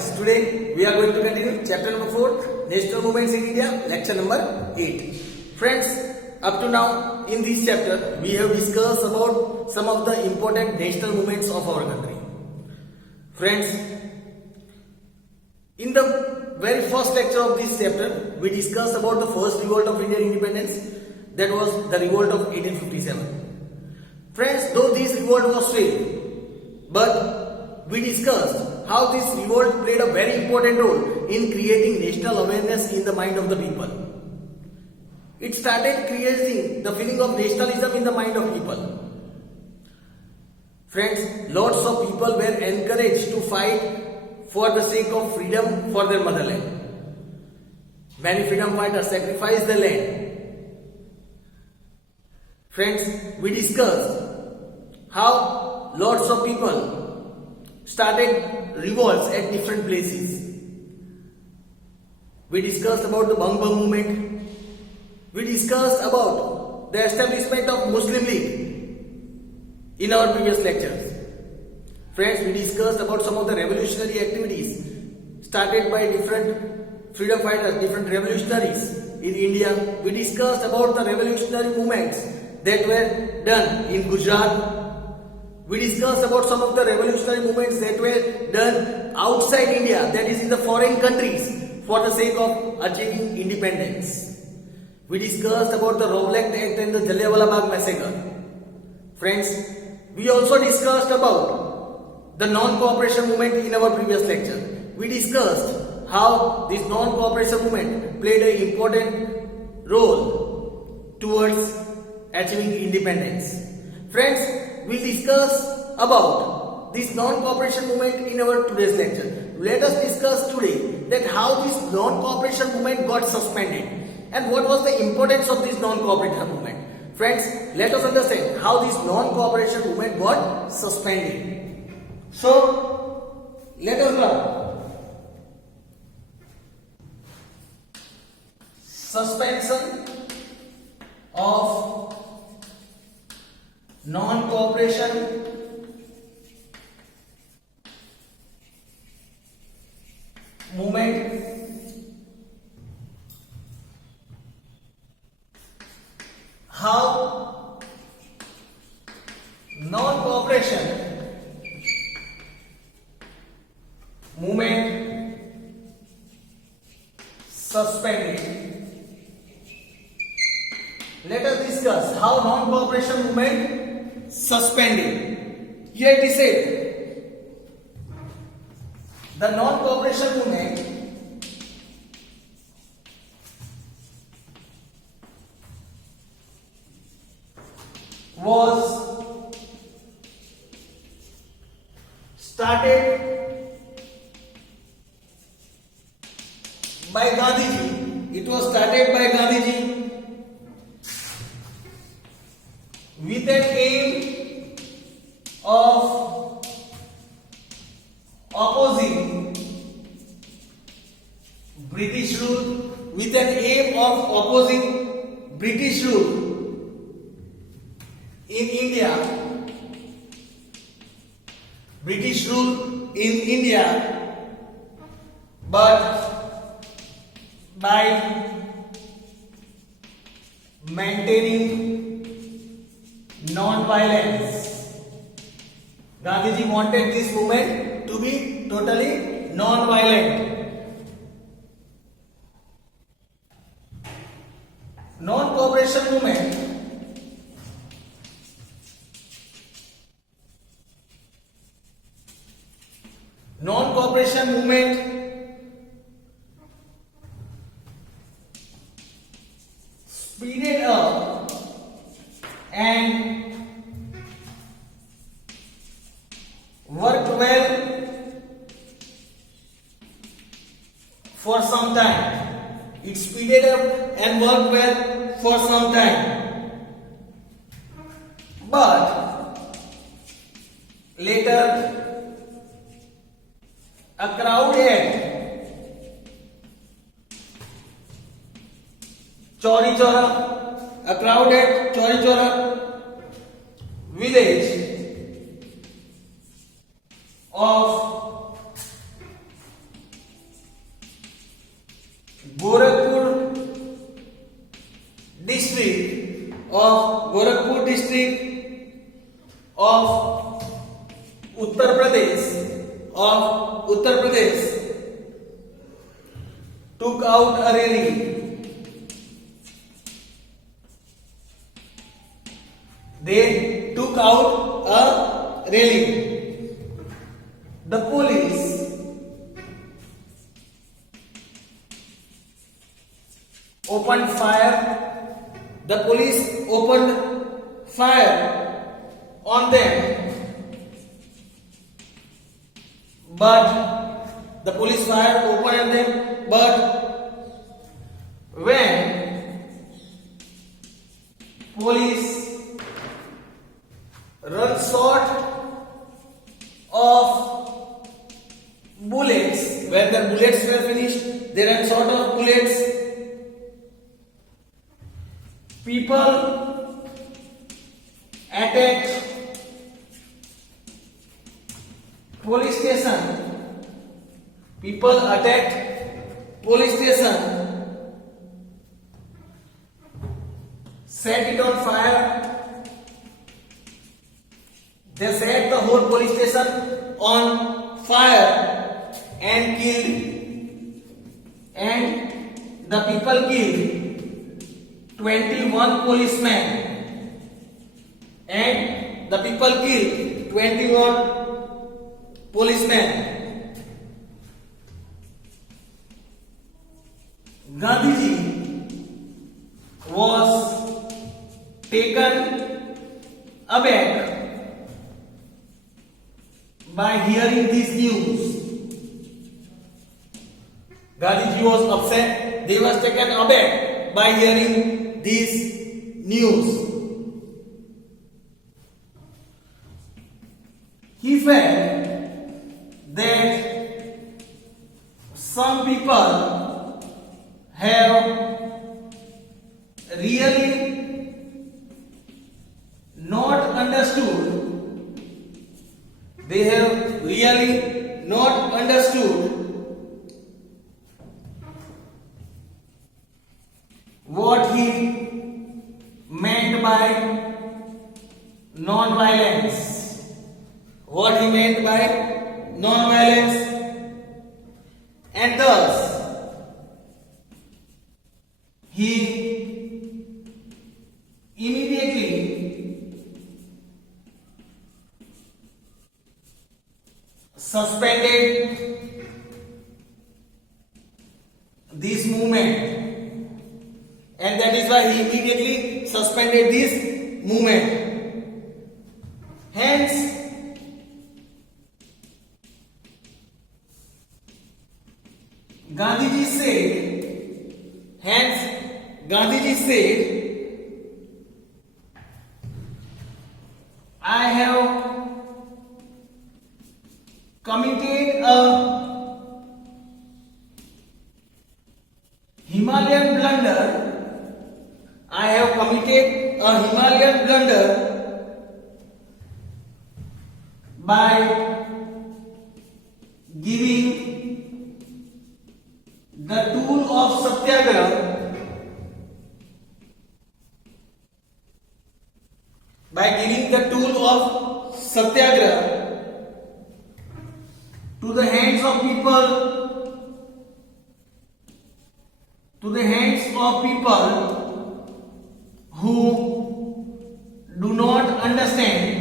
friends, today we are going to continue chapter number 4, National Movements in India, lecture number 8. Friends, up to now in this chapter we have discussed about some of the important national movements of our country. Friends, in the very first lecture of this chapter we discussed about the first revolt of Indian independence, that was the revolt of 1857. Friends, though this revolt was failed, but we discussed how this revolt played a very important role in creating national awareness in the mind of the people. It started creating the feeling of nationalism in the mind of people. Friends, lots of people were encouraged to fight for the sake of freedom for their motherland. Many freedom fighters sacrificed their land. Friends, we discussed how lots of people started revolts at different places. We discussed about the Bang Bang movement. We discussed about the establishment of Muslim League in our previous lectures. Friends, we discussed about some of the revolutionary activities started by different freedom fighters, different revolutionaries in India. We discussed about the revolutionary movements that were done in Gujarat. We discussed about some of the revolutionary movements that were done outside India, that is in the foreign countries, for the sake of achieving independence. We discussed about the Rowlatt Act and the Jallianwala Bagh massacre. Friends, we also discussed about the non-cooperation movement in our previous lecture. We discussed how this non-cooperation movement played an important role towards achieving independence. Friends, we discuss about this non-cooperation movement in our today's lecture. Let us discuss today that how this non-cooperation movement got suspended and what was the importance of this non-cooperation movement. Friends, let us understand how this non-cooperation movement got suspended. So, let us learn. Suspension of non-cooperation movement how non-cooperation movement suspended. Let us discuss how non-cooperation movement suspended. Here it is said, the non-cooperation movement was started by Gandhiji. It was started by Gandhiji with an aim of opposing British rule, with an aim of opposing British rule in India, British rule in India, but by maintaining non-violence. Gandhiji wanted this movement to be totally non-violent. Non-cooperation movement speeded up and worked well for some time. It speeded up and worked well for some time. But later a crowd act, Chauri Chaura, a crowd at Chauri Chaura village of Gorakhpur district of Uttar Pradesh took out a rally. They took out a rally. The police opened fire. The police opened fire on them, but the police fire opened on them. But when police run short of bullets, when the bullets were finished, they ran short of bullets. People attacked police station. People attacked police station, set it on fire. They set the whole police station on fire and the people killed 21 policemen, and the people killed 21 policemen. Gandhiji was taken aback by hearing this news. Gandhiji was upset. They was taken aback by hearing this news. He felt that some people have really not understood. They have really not understood what he meant by non-violence. What he meant by non-violence, and thus he immediately suspended this movement, and that is why he immediately suspended this movement. Hence, Gandhiji said, I have committed a Himalayan blunder. I have committed a Himalayan blunder by giving the tool of Satyagraha to the hands of people, who do not understand,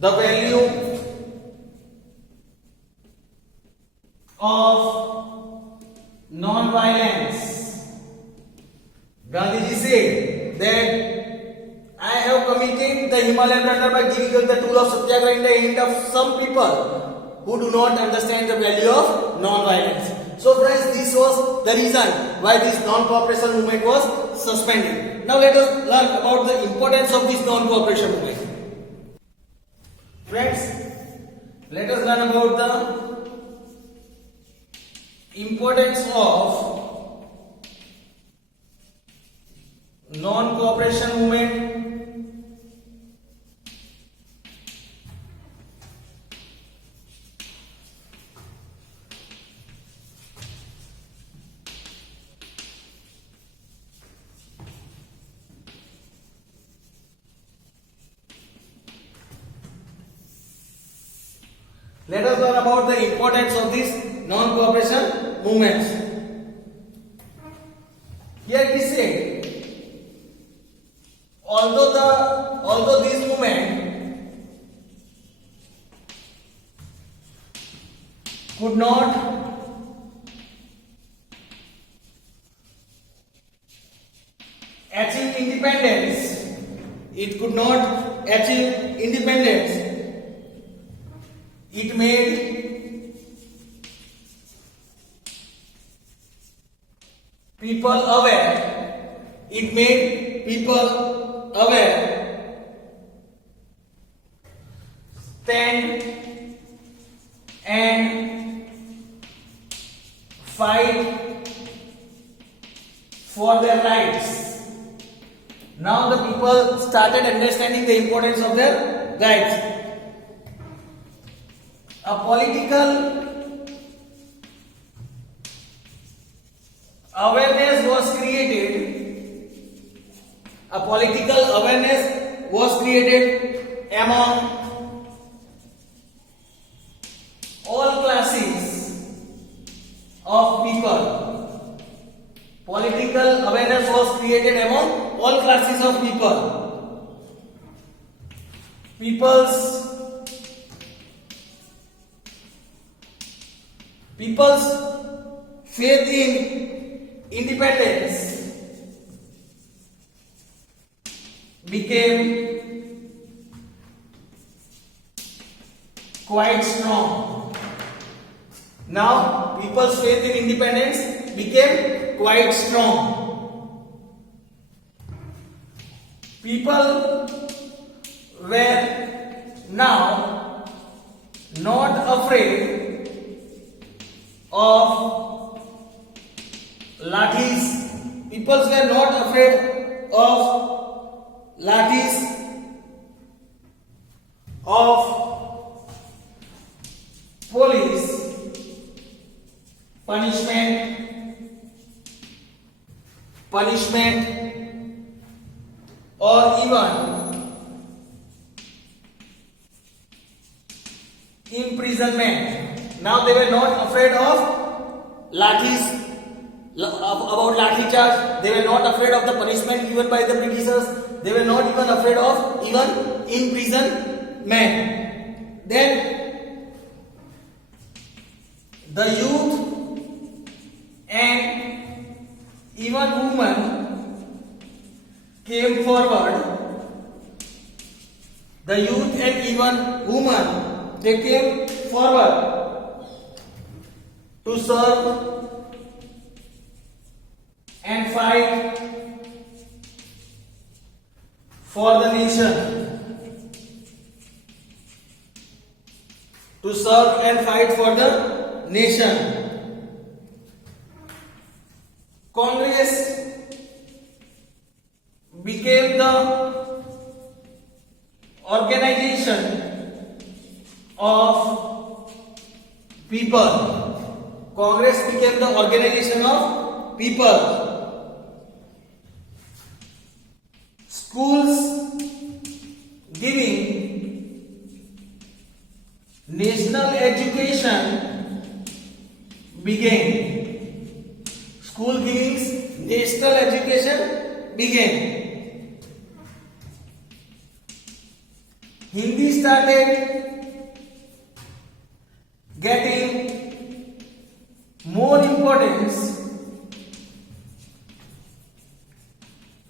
the value of non-violence. Gandhiji said that I have committed the Himalayan blunder by giving the tool of Satyagraha in the hand of some people who do not understand the value of non-violence. So friends, this was the reason why this non-cooperation movement was suspended. Now let us learn about the importance of this non-cooperation movement. Friends, let us learn about the importance of non-cooperation movement. Let us learn about the importance of these non-cooperation movements. Here it is said, although these movements could not achieve independence, it could not achieve independence. It made people aware. It made people aware. Stand and fight for their rights. Now the people started understanding the importance of their rights. A political awareness was created. A political awareness was created among all classes of people. Political awareness was created among all classes of people. People's faith in independence became quite strong. Now, people's faith in independence became quite strong. People were now not afraid of lathis. People were not afraid of lathis, of police, punishment, or even imprisonment. Now they were not afraid of lathis, about lathi charge. They were not afraid of the punishment given by the Britishers. They were not even afraid of even imprisonment. Then the youth and even women came forward. The youth and even women, they came forward to serve and fight for the nation. To serve and fight for the nation. Congress became the organization of people. Congress became the organization of people. Schools giving national education began. School giving national education began. Hindi started getting more importance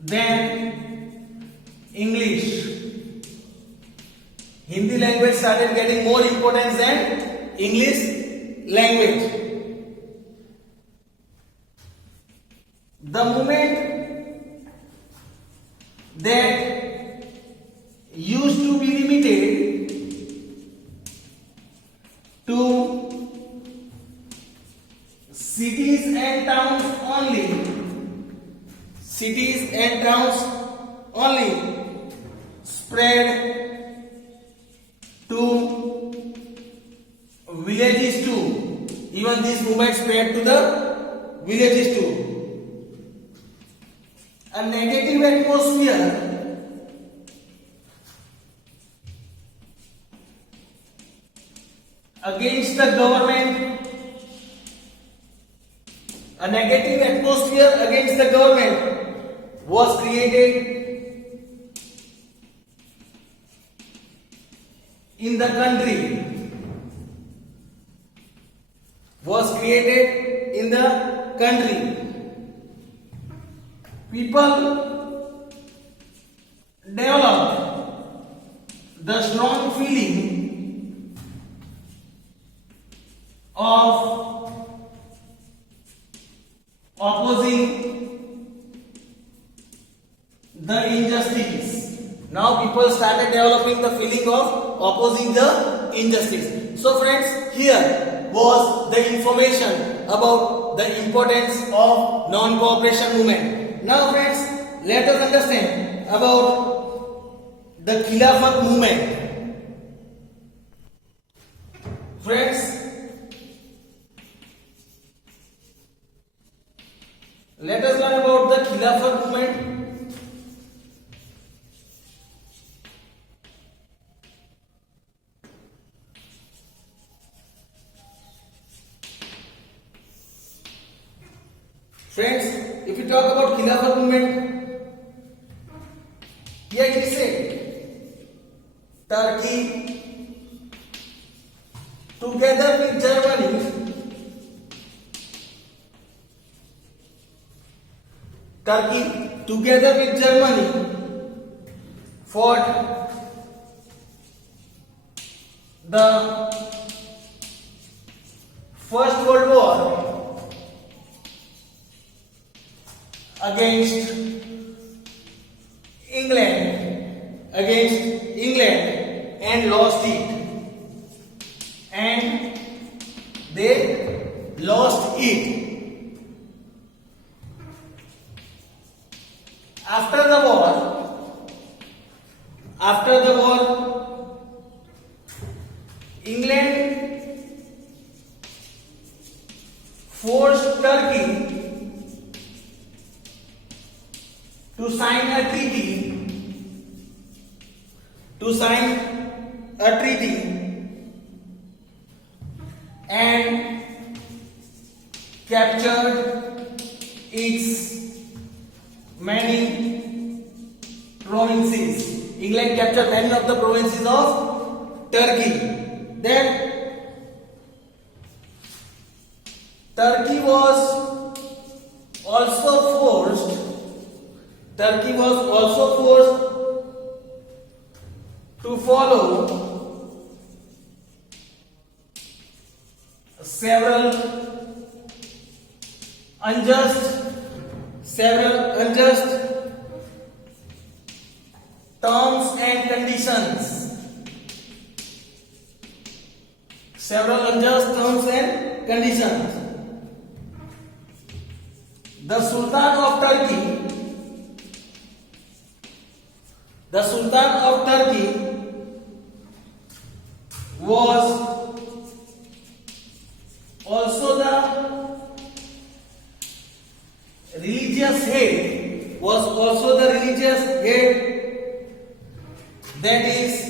than English. Hindi language started getting more importance than English language. The moment that used to be limited to cities and towns only, spread to villages too. Even this movement spread to the villages too. A negative atmosphere against the government, a negative atmosphere against the government was created in the country, People developed the strong feeling of opposing the injustice. Now people started developing the feeling of opposing the injustice. So friends, here was the information about the importance of non-cooperation movement. Now friends, let us understand about the Khilafat movement. Friends, let us learn about the Khilafat movement. Friends, if we talk about Khilafat movement, here it is said, Turkey together with Germany, fought the First World War against England and lost it, and they lost it. After the war, England forced Turkey to sign a treaty and captured its many provinces. England captured many of the provinces of Turkey. Then Turkey was also forced to follow several unjust terms and conditions. The Sultan of Turkey was also the religious head, that is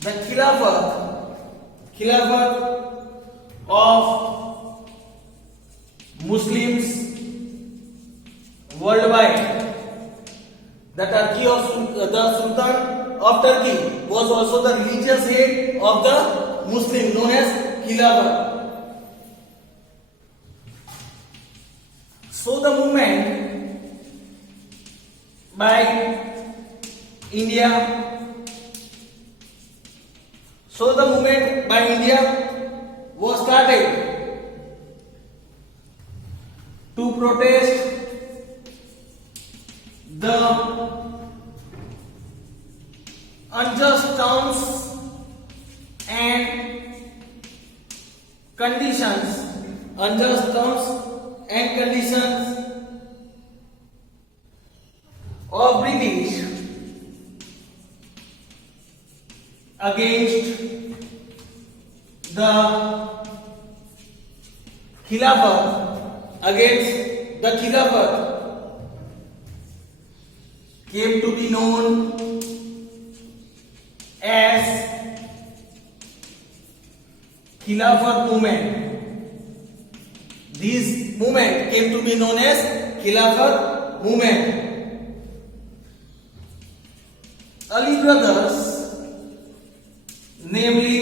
the Khilafat of Muslims worldwide. The Sultan of Turkey was also the religious head of the Muslim, known as Khilafat. So the movement by India was started to protest the unjust terms and conditions of British against the Khilafat came to be known as Khilafat movement. This movement came to be known as Khilafat movement. Ali brothers, namely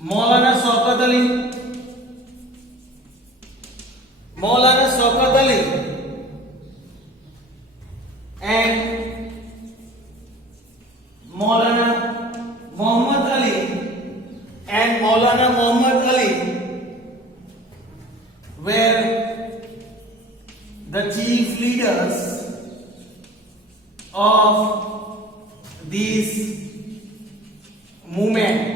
Maulana Shaukat Ali and Maulana Muhammad Ali were the chief leaders of this movement.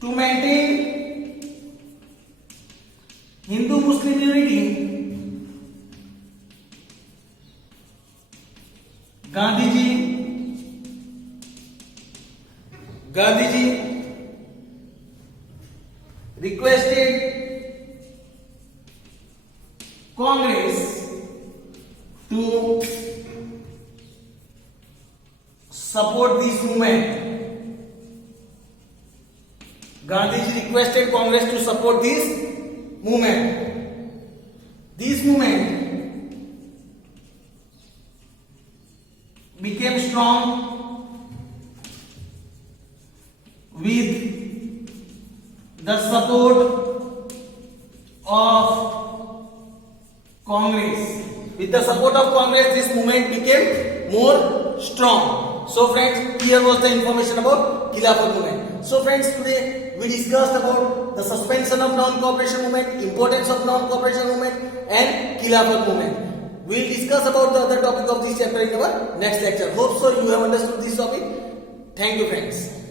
To maintain Hindu-Muslim unity, Gandhiji requested Congress to support this movement. Gandhiji requested Congress to support this movement. This movement became strong with the support of Congress. With the support of Congress, this movement became more strong. So friends, here was the information about Khilafat movement. So friends, today we discussed about the suspension of non-cooperation movement, importance of non-cooperation movement and Khilafat movement. We will discuss about the other topic of this chapter in our next lecture. Hope so you have understood this topic. Thank you friends.